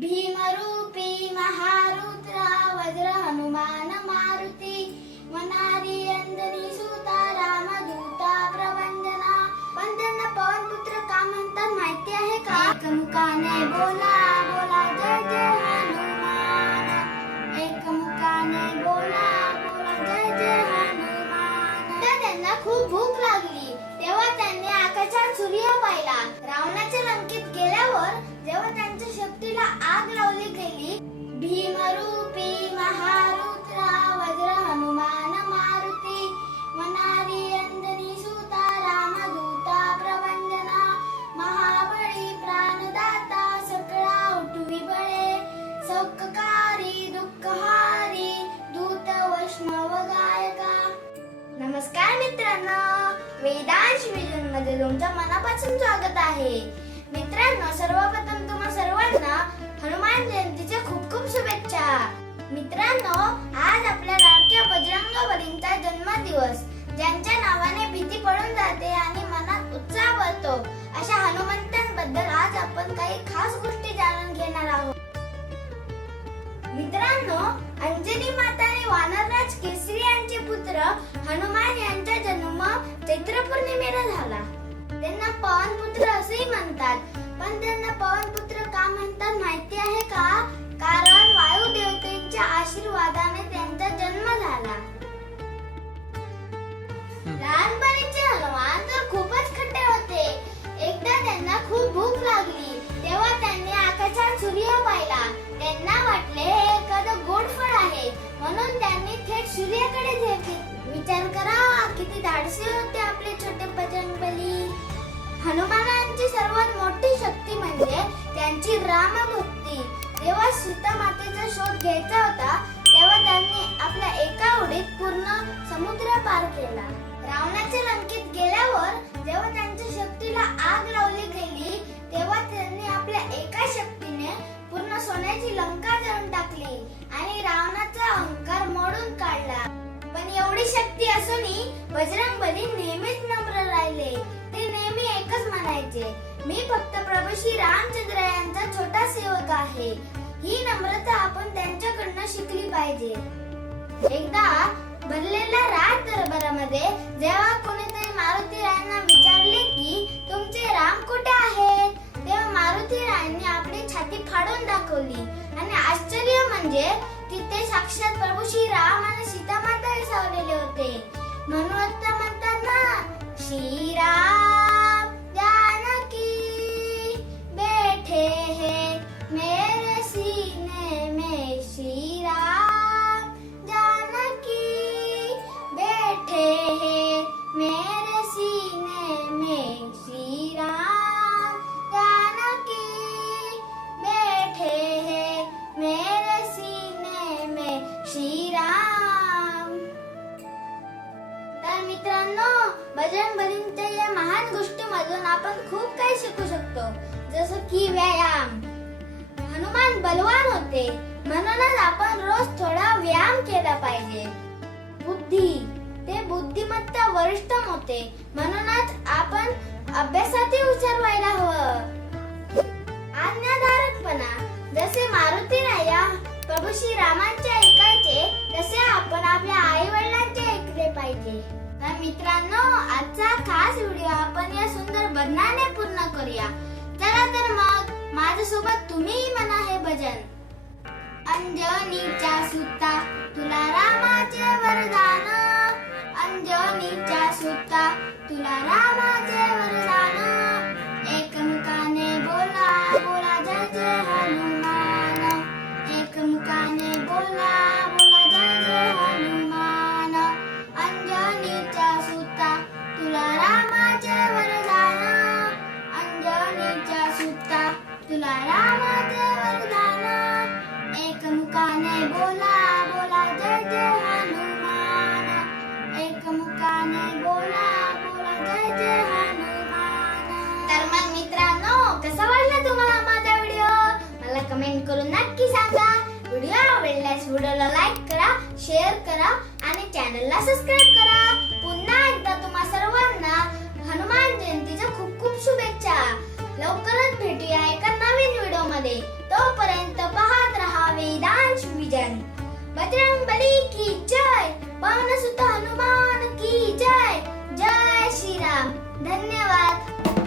भीमरूपी महारुद्रा वज्र हनुमान मारुती वनारी अंजनी सुता रामदूता प्रवंदना. पण त्यांना पवनपुत्र का म्हणतात माहिती आहे का? एकमुखाने बोला बोला जय जय हनुमान. एकमुखाने बोला बोला जय जय हनुमान. त्यांना खूप भूक लागली तेव्हा त्यांनी आकाशात सूर्य पाहिला. रावणाच्या लंकेत गेल्यावर जेव्हा त्यांच्या शक्तीला आग लावली गेली, भीमरूपी महारुद्रा वज्र हनुमान मारुती वनारी अंजनी सुता रामदूता प्रवंदना. महाबळी प्राणदाता सकळा उठवी बळे सौख्यकारी दुःखहारी दूत वैष्णव गायका. नमस्कार मित्रांनो, वेदांश विजन मध्ये तुमचं मनापासून स्वागत आहे. मित्रांनो, सर्वप्रथम तुम्हा सर्वांना हनुमान जयंतीच्या खूप खूप शुभेच्छा. मित्रांनो, आज आपल्या लाडक्या बजरंगबलींचा जन्मदिवस, ज्यांच्या नावाने भीती पडून जाते आणि मनात उत्साह भरतो, अशा हनुमंतांबद्दल आज आपण काही खास गोष्टी जाणून घेणार आहोत. मित्रांनो, अंजनी माता आणि वानरराज केसरी यांचे पुत्र हनुमान यांचा जन्म चैत्र पौर्णिमेला झाला. त्यांना पवनपुत्र असेही म्हणतात. पण त्यांना पवनपुत्र का म्हणतात माहिती आहे का? कारण वायू देवतेच्या आशीर्वादाने त्यांचा जन्म झाला. लहानपणीचे हनुमान तर खूपच खट्टे होते. एकदा त्यांना खूप भूक लागली तेव्हा त्यांनी आकाशात सूर्य पाहिला. त्यांना वाटले हे एखादं गोड फळ आहे, म्हणून त्यांनी थेट सूर्याकडे झेपले. विचार करा किती धाडसी होते आपले छोटे बजरंगबली. हनुमानांची सर्वात मोठी शक्ती म्हणजे त्यांची रामभक्ती. जेव्हा सीता मातेचा शोध घ्यायचा होता तेव्हा त्यांनी आपल्या एका उडीत पूर्ण समुद्र पार केला. रावणाच्या लंकेत गेल्यावर जेव्हा त्यांच्या शक्तीला आग लावली गेली तेव्हा त्यांनी आपल्या एका शक्तीने पूर्ण सोन्याची लंका जळून टाकली आणि रावणाचा अहंकार मोडून काढला. पण एवढी शक्ती असूनही बजरंगबली नेहमीच नम्र राहिले. ते नेहमी एकच म्हणायचे, मी फक्त प्रभू श्री रामचंद्र यांचा छोटा सेवक आहे. ही नम्रता आपण त्यांच्याकडनं शिकली पाहिजे. एकदा भरलेल्या राज दरबारामध्ये जेव्हा कोणीतरी मारुती रायांना विचारले की तुमचे राम कुठे आहेत, तेव्हा मारुती रायांनी आपली छाती फाडून दाखवली आणि आश्चर्य म्हणजे तिथे साक्षात प्रभू श्री राम आणि सीता माता विसावलेले होते. म्हणून म्हणतात ना, श्रीराम जानकी बैठे हैं मेरे सीने में. श्रीराम जानकी बैठे हैं मेरे सीने में. श्रीराम जानकी बैठे हैं मेरे सीने में. श्रीराम. तर मित्रांनो, बजरंगबलींच्या या महान गोष्टीमधून आपण खूप काही शिकू शकतो, जसं की व्यायाम. हनुमान बलवान होते, म्हणूनच आपण रोज थोडा व्यायाम केला पाहिजे. बुद्धी, ते बुद्धिमत्ता वरिष्ठ होते, म्हणूनच आपण अभ्यासातही हुशार व्हायला हवं. आज्ञाधारकपणा, जसे मारुती राया प्रभू श्री रामांचे ऐकायचे तसे आपण आपल्या आई वडिलांचे ऐकले पाहिजे. तर मित्रांनो, आजचा खास व्हिडिओ आपण या सुंदर भजनाने पूर्ण करूया. चला तर मग माझ्यासोबत तुम्हीही म्हणा हे भजन. अंजनीच्या सुता तुला रामाचे वरदान. अंजनीच्या सुता तुला रामाचे वरदान. एकमुखाने बोला बोला जय जय हनुमान. एकमुखाने बोला बोला जय जय हनुमान. अंजनीच्या सुता तुला रामाचे वरदान. अंजनीच्या सुता तुला रामाचे वरदान. एकमुखाने बोला बोला जय जय हनुमान. एकमुखाने बोला बोला जय जय हनुमान. तर मग मित्रांनो, कसा वाटला तुम्हाला माझा व्हिडिओ? मला कमेंट करून नक्की सांगा. व्हिडिओ आवडल्यास व्हिडिओला लाईक करा, शेअर करा आणि चॅनलला सबस्क्राईब करा. पुन्हा एकदा तुम्हा सर्वांना हनुमान जयंतीच्या खूप खूप शुभेच्छा. लवकरच भेटूया एका नवीन व्हिडिओ मध्ये. तोपर्यंत बिर्याणी. बजरंगबली की जय. पवन सुत हनुमान की जय. जय श्रीराम. धन्यवाद.